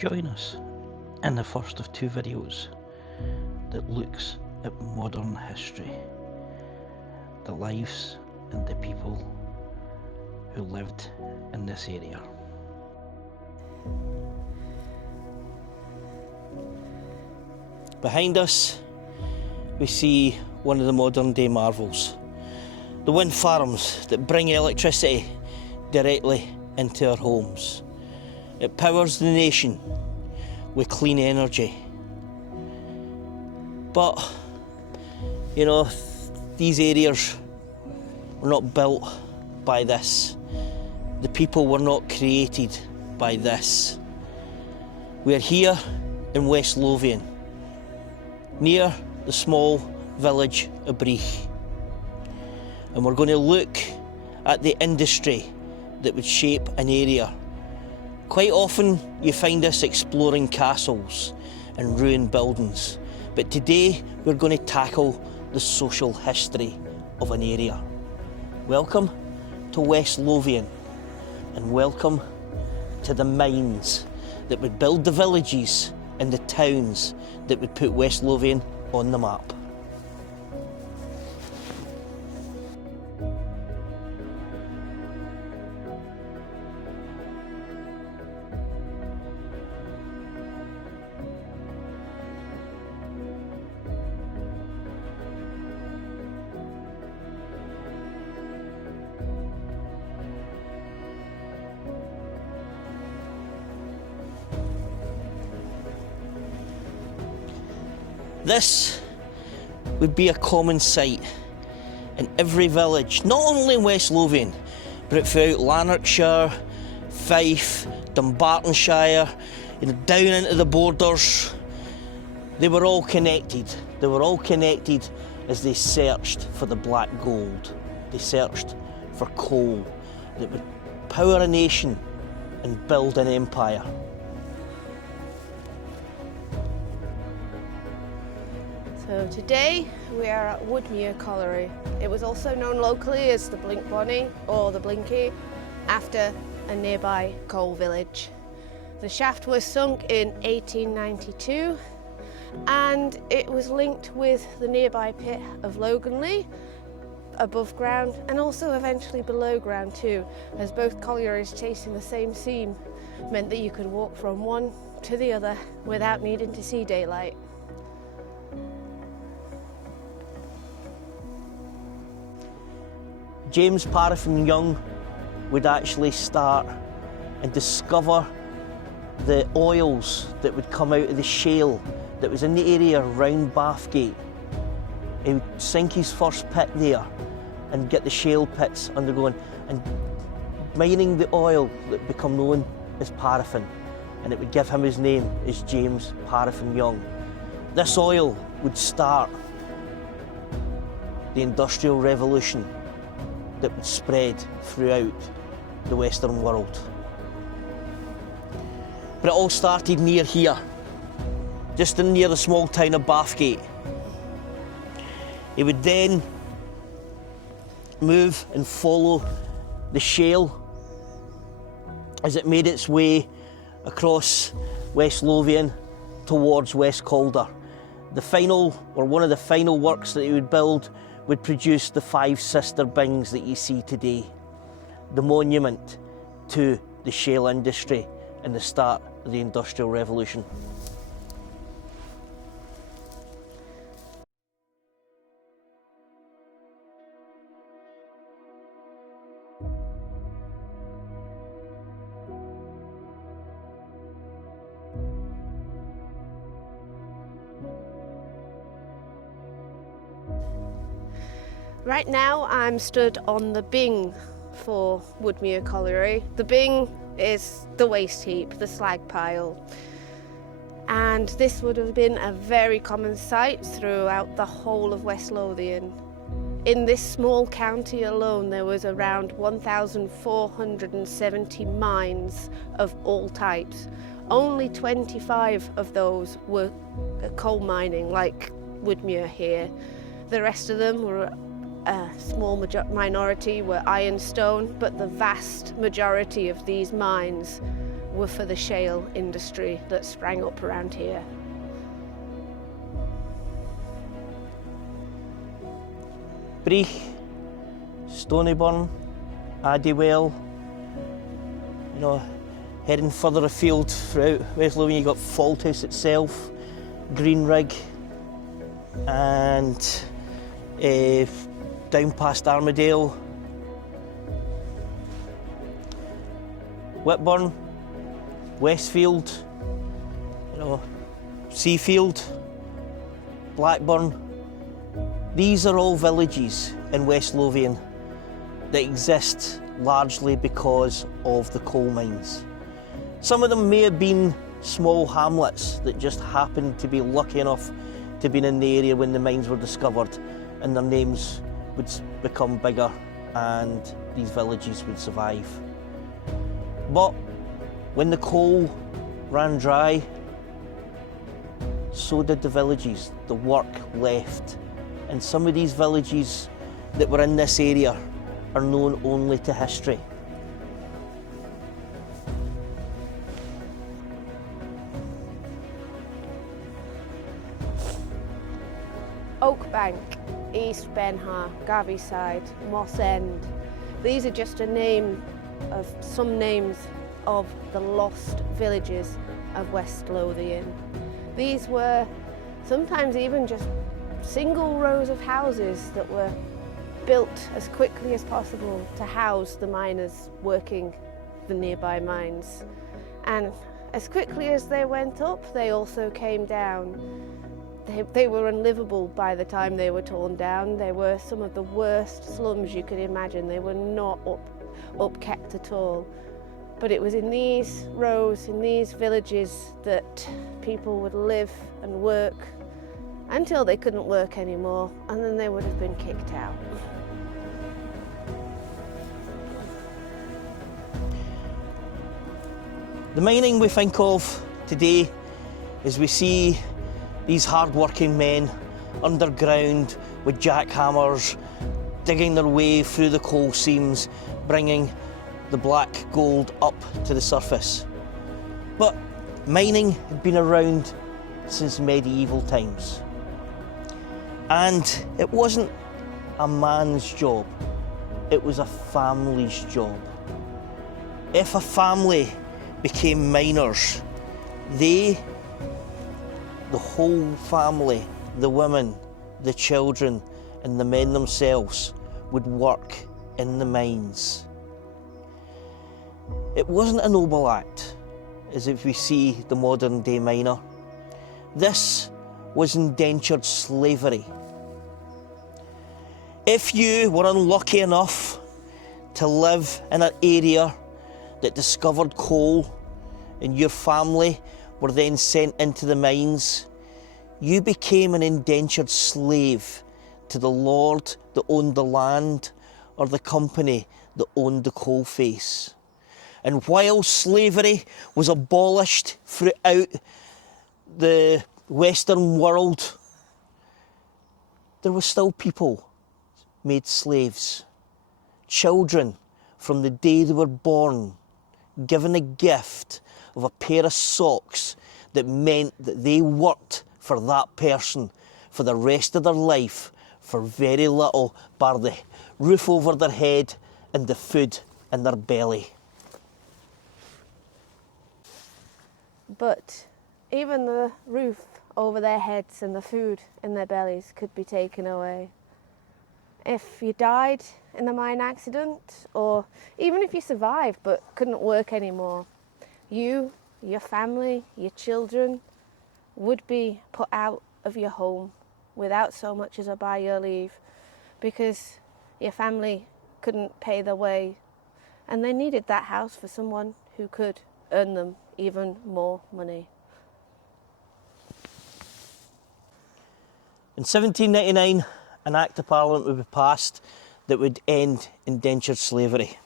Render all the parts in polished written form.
Join us in the first of two videos that looks at modern history, the lives and the people who lived in this area. Behind us we see one of the modern day marvels, the wind farms that bring electricity directly into our homes. It powers the nation with clean energy. But, you know, these areas were not built by this. The people were not created by this. We are here in West Lothian, near the small village of Breich. And we're going to look at the industry that would shape an area. Quite often you find us exploring castles and ruined buildings, but today we're going to tackle the social history of an area. Welcome to West Lothian, and welcome to the mines that would build the villages and the towns that would put West Lothian on the map. This would be a common sight in every village, not only in West Lothian, but throughout Lanarkshire, Fife, Dumbartonshire, down into the borders. They were all connected. They were all connected as they searched for the black gold. They searched for coal that would power a nation and build an empire. So today we are at Woodmere Colliery. It was also known locally as the Blink Bonnie or the Blinky, after a nearby coal village. The shaft was sunk in 1892 and it was linked with the nearby pit of Loganley above ground and also eventually below ground too, as both collieries chasing the same seam meant that you could walk from one to the other without needing to see daylight. James Paraffin Young would actually start and discover the oils that would come out of the shale that was in the area around Bathgate. He would sink his first pit there and get the shale pits undergoing and mining the oil that would become known as paraffin, and it would give him his name as James Paraffin Young. This oil would start the Industrial Revolution that would spread throughout the Western world. But it all started near here, just near the small town of Bathgate. He would then move and follow the shale as it made its way across West Lothian towards West Calder. The final, or one of the final works that he would build would produce the 5 sister bings that you see today, the monument to the shale industry and the start of the Industrial Revolution. Right now I'm stood on the bing for Woodmere Colliery. The bing is the waste heap, the slag pile. And this would have been a very common sight throughout the whole of West Lothian. In this small county alone there was around 1,470 mines of all types. Only 25 of those were coal mining, like Woodmere here. The rest of them were a small minority were ironstone, but the vast majority of these mines were for the shale industry that sprang up around here. Breach, Stonyburn, Addywell, heading further afield throughout West Lothian, you've got Falthouse itself, Greenrig, and down past Armadale, Whitburn, Westfield, Seafield, Blackburn. These are all villages in West Lothian that exist largely because of the coal mines. Some of them may have been small hamlets that just happened to be lucky enough to be in the area when the mines were discovered, and their names would become bigger and these villages would survive. But when the coal ran dry, so did the villages. The work left. And some of these villages that were in this area are known only to history. Oakbank, East Benha, Gavyside, Moss End. These are just some names of the lost villages of West Lothian. These were sometimes even just single rows of houses that were built as quickly as possible to house the miners working the nearby mines. And as quickly as they went up, they also came down. They were unlivable by the time they were torn down. They were some of the worst slums you could imagine. They were not upkept at all. But it was in these rows, in these villages, that people would live and work until they couldn't work anymore, and then they would have been kicked out. The mining we think of today is we see these hard-working men underground with jackhammers, digging their way through the coal seams, bringing the black gold up to the surface. But mining had been around since medieval times. And it wasn't a man's job, it was a family's job. If a family became miners, the whole family, the women, the children, and the men themselves would work in the mines. It wasn't a noble act, as if we see the modern day miner. This was indentured slavery. If you were unlucky enough to live in an area that discovered coal and your family were then sent into the mines, you became an indentured slave to the lord that owned the land or the company that owned the coalface. And while slavery was abolished throughout the Western world, there were still people made slaves. Children, from the day they were born, given a gift of a pair of socks that meant that they worked for that person for the rest of their life for very little bar the roof over their head and the food in their belly. But even the roof over their heads and the food in their bellies could be taken away. If you died in a mine accident, or even if you survived but couldn't work anymore, you, your family, your children would be put out of your home without so much as a by-year leave, because your family couldn't pay their way and they needed that house for someone who could earn them even more money. In 1799, an Act of Parliament would be passed that would end indentured slavery.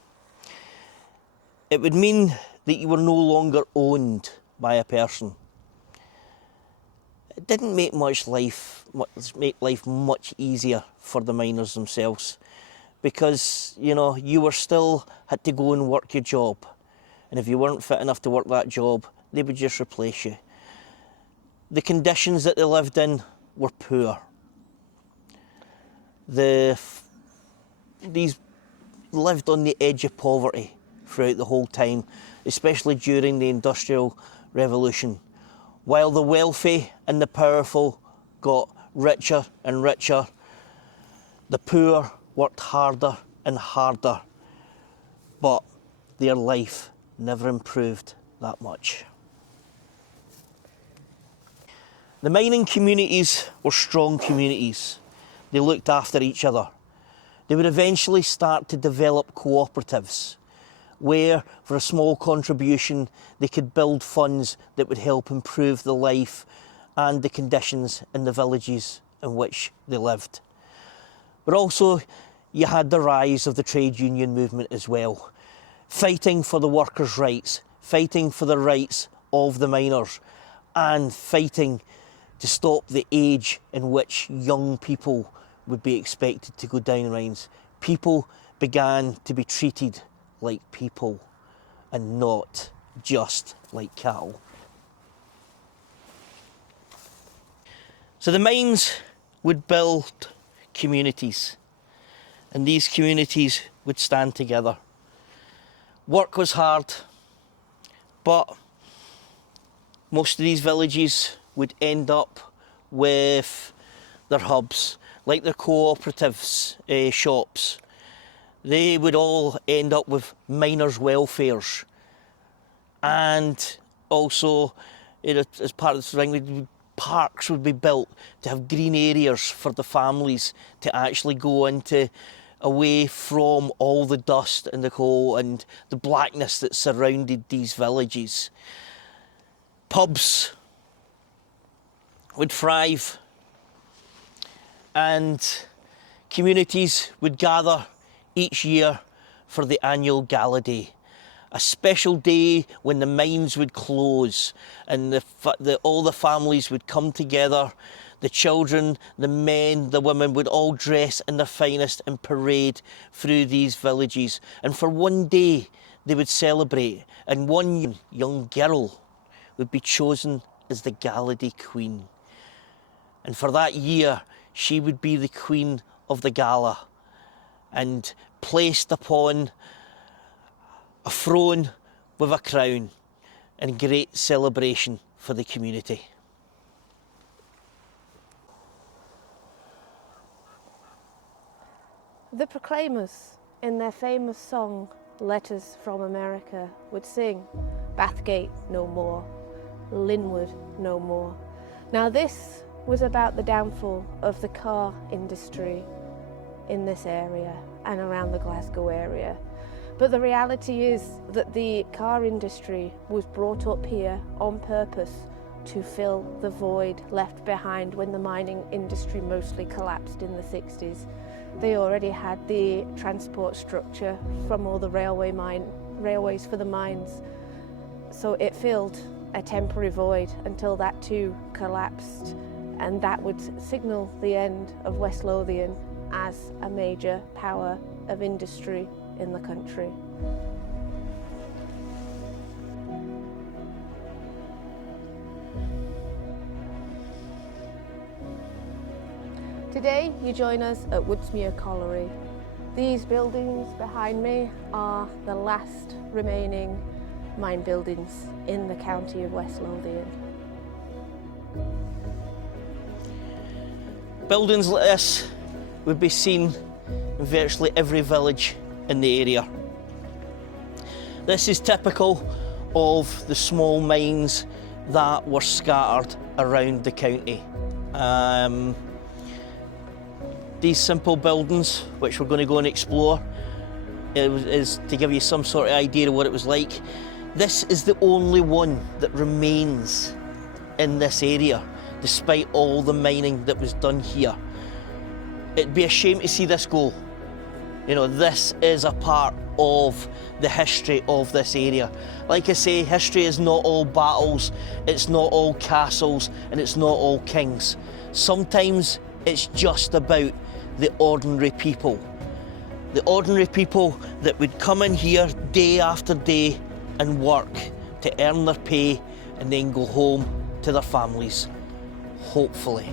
It would mean that you were no longer owned by a person. It didn't make life much easier for the miners themselves, because you were still had to go and work your job, and if you weren't fit enough to work that job, they would just replace you. The conditions that they lived in were poor. These lived on the edge of poverty throughout the whole time, especially during the Industrial Revolution. While the wealthy and the powerful got richer and richer, the poor worked harder and harder, but their life never improved that much. The mining communities were strong communities. They looked after each other. They would eventually start to develop cooperatives where, for a small contribution, they could build funds that would help improve the life and the conditions in the villages in which they lived. But also, you had the rise of the trade union movement as well, fighting for the workers' rights, fighting for the rights of the miners, and fighting to stop the age in which young people would be expected to go down mines. People began to be treated like people and not just like cattle. So the mines would build communities, and these communities would stand together. Work was hard, but most of these villages would end up with their hubs, like their cooperatives, shops. They would all end up with miners' welfares. And also, as part of this thing, parks would be built to have green areas for the families to actually go into, away from all the dust and the coal and the blackness that surrounded these villages. Pubs would thrive, and communities would gather each year for the annual gala day, a special day when the mines would close and all the families would come together. The children, the men, the women would all dress in their finest and parade through these villages. And for one day they would celebrate, and one young girl would be chosen as the gala day queen. And for that year, she would be the queen of the gala and placed upon a throne with a crown in great celebration for the community. The Proclaimers, in their famous song Letters from America, would sing, "Bathgate no more, Linwood no more." Now this was about the downfall of the car industry in this area and around the Glasgow area. But the reality is that the car industry was brought up here on purpose to fill the void left behind when the mining industry mostly collapsed in the 60s. They already had the transport structure from all the railways for the mines, so it filled a temporary void until that too collapsed, and that would signal the end of West Lothian as a major power of industry in the country. Today you join us at Woodsmere Colliery. These buildings behind me are the last remaining mine buildings in the county of West Lothian. Buildings like this would be seen in virtually every village in the area. This is typical of the small mines that were scattered around the county. These simple buildings, which we're going to go and explore, is to give you some sort of idea of what it was like. This is the only one that remains in this area, despite all the mining that was done here. It'd be a shame to see this go. You know, this is a part of the history of this area. Like I say, history is not all battles, it's not all castles, and it's not all kings. Sometimes it's just about the ordinary people. The ordinary people that would come in here day after day and work to earn their pay and then go home to their families, hopefully.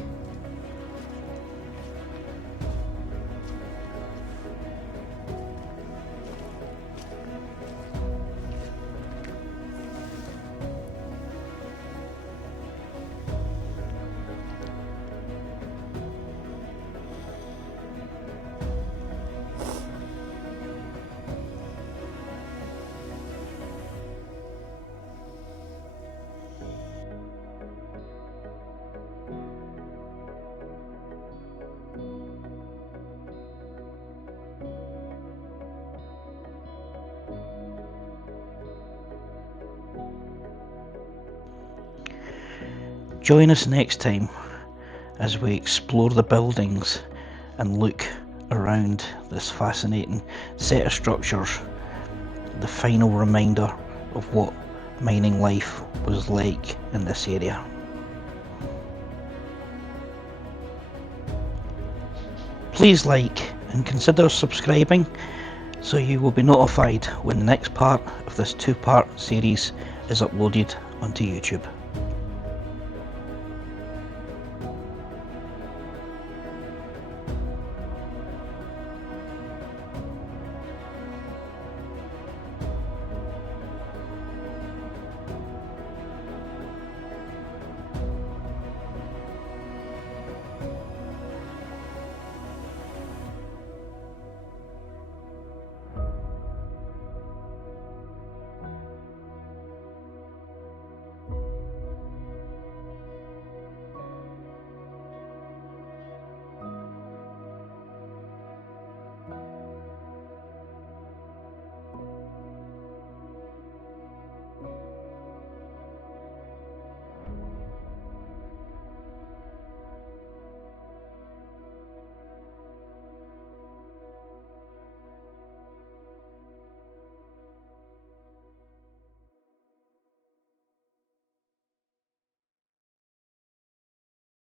Join us next time as we explore the buildings and look around this fascinating set of structures, the final reminder of what mining life was like in this area. Please like and consider subscribing so you will be notified when the next part of this two-part series is uploaded onto YouTube.